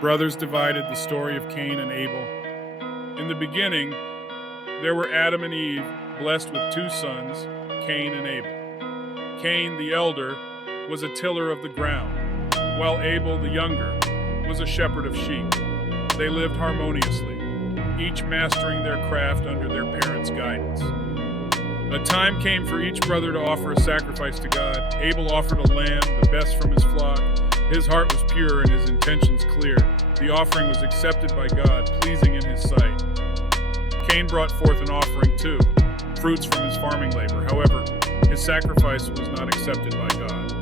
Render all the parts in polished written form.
Brothers divided. The story of Cain and Abel. In the beginning, there were Adam and Eve, blessed with two sons, Cain and Abel. Cain, the elder, was a tiller of the ground, while Abel, the younger, was a shepherd of sheep. They lived harmoniously, each mastering their craft under their parents' guidance. A time came for each brother to offer a sacrifice to God. Abel offered a lamb, the best from his flock. His heart was pure and his intentions clear. The offering was accepted by God, pleasing in his sight. Cain brought forth an offering too, fruits from his farming labor. However, his sacrifice was not accepted by God.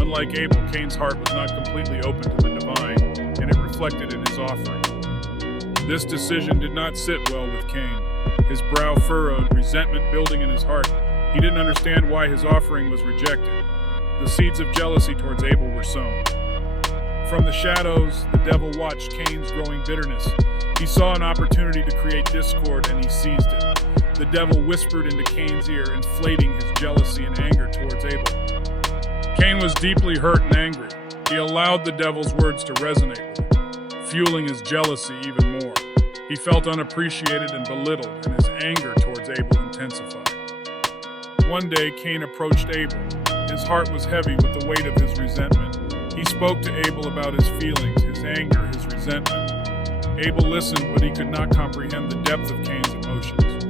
Unlike Abel, Cain's heart was not completely open to the divine, and it reflected in his offering. This decision did not sit well with Cain. His brow furrowed, resentment building in his heart. He didn't understand why his offering was rejected. The seeds of jealousy towards Abel were sown. From the shadows, the devil watched Cain's growing bitterness. He saw an opportunity to create discord, and he seized it. The devil whispered into Cain's ear, inflating his jealousy and anger towards Abel. Cain was deeply hurt and angry. He allowed the devil's words to resonate with him, fueling his jealousy even more. He felt unappreciated and belittled, and his anger towards Abel intensified. One day, Cain approached Abel. His heart was heavy with the weight of his resentment. He spoke to Abel about his feelings, his anger, his resentment. Abel listened, but he could not comprehend the depth of Cain's emotions.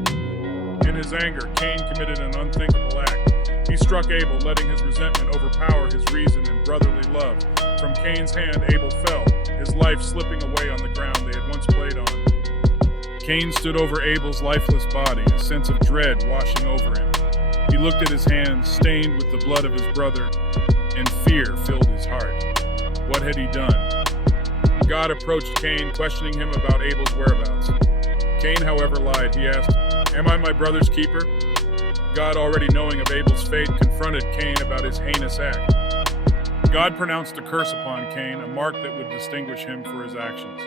In his anger, Cain committed an unthinkable act. He struck Abel, letting his resentment overpower his reason and brotherly love. From Cain's hand, Abel fell, his life slipping away on the ground they had once played on. Cain stood over Abel's lifeless body, a sense of dread washing over him. He looked at his hands, stained with the blood of his brother, and fear filled his heart. What had he done? God approached Cain, questioning him about Abel's whereabouts. Cain, however, lied. He asked, "Am I my brother's keeper?" God, already knowing of Abel's fate, confronted Cain about his heinous act. God pronounced a curse upon Cain, a mark that would distinguish him for his actions.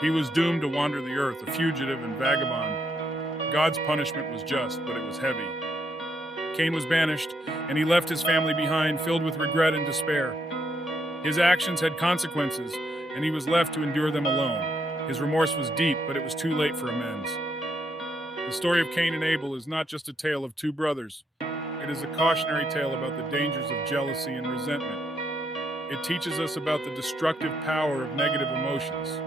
He was doomed to wander the earth, a fugitive and vagabond. God's punishment was just, but it was heavy. Cain was banished, and he left his family behind, filled with regret and despair. His actions had consequences, and he was left to endure them alone. His remorse was deep, but it was too late for amends. The story of Cain and Abel is not just a tale of two brothers. It is a cautionary tale about the dangers of jealousy and resentment. It teaches us about the destructive power of negative emotions.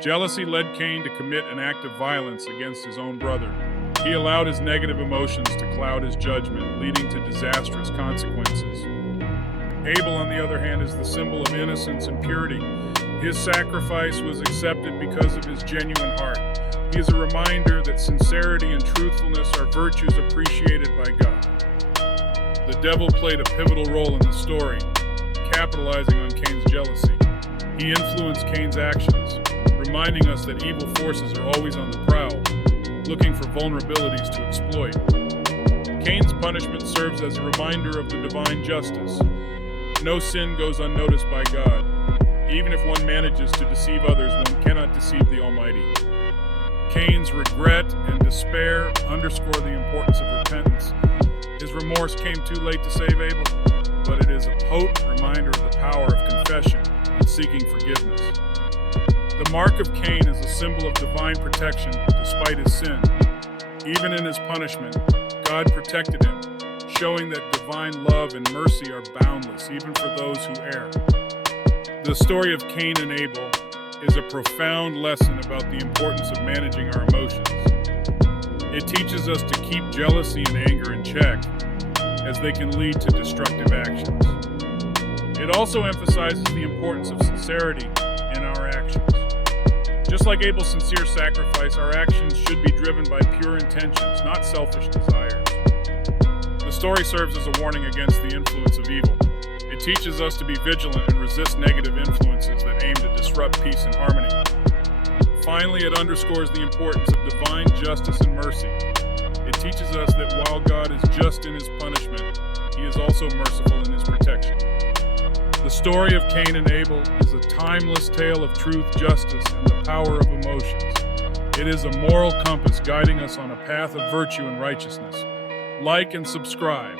Jealousy led Cain to commit an act of violence against his own brother. He allowed his negative emotions to cloud his judgment, leading to disastrous consequences. Abel, on the other hand, is the symbol of innocence and purity. His sacrifice was accepted because of his genuine heart. He is a reminder that sincerity and truthfulness are virtues appreciated by God. The devil played a pivotal role in the story, capitalizing on Cain's jealousy. He influenced Cain's actions, reminding us that evil forces are always on the prowl, looking for vulnerabilities to exploit. Cain's punishment serves as a reminder of the divine justice. No sin goes unnoticed by God. Even if one manages to deceive others, one cannot deceive the Almighty. Cain's regret and despair underscore the importance of repentance. His remorse came too late to save Abel, but it is a potent reminder of the power of confession and seeking forgiveness. The mark of Cain is a symbol of divine protection despite his sin. Even in his punishment, God protected him, showing that divine love and mercy are boundless, even for those who err. The story of Cain and Abel is a profound lesson about the importance of managing our emotions. It teaches us to keep jealousy and anger in check, as they can lead to destructive actions. It also emphasizes the importance of sincerity in our actions. Just like Abel's sincere sacrifice, our actions should be driven by pure intentions, not selfish desires. The story serves as a warning against the influence of evil. It teaches us to be vigilant and resist negative influences that aim to disrupt peace and harmony. Finally, it underscores the importance of divine justice and mercy. It teaches us that while God is just in his punishment, he is also merciful in his protection. The story of Cain and Abel is a timeless tale of truth, justice, and the power of emotions. It is a moral compass guiding us on a path of virtue and righteousness. Like and subscribe.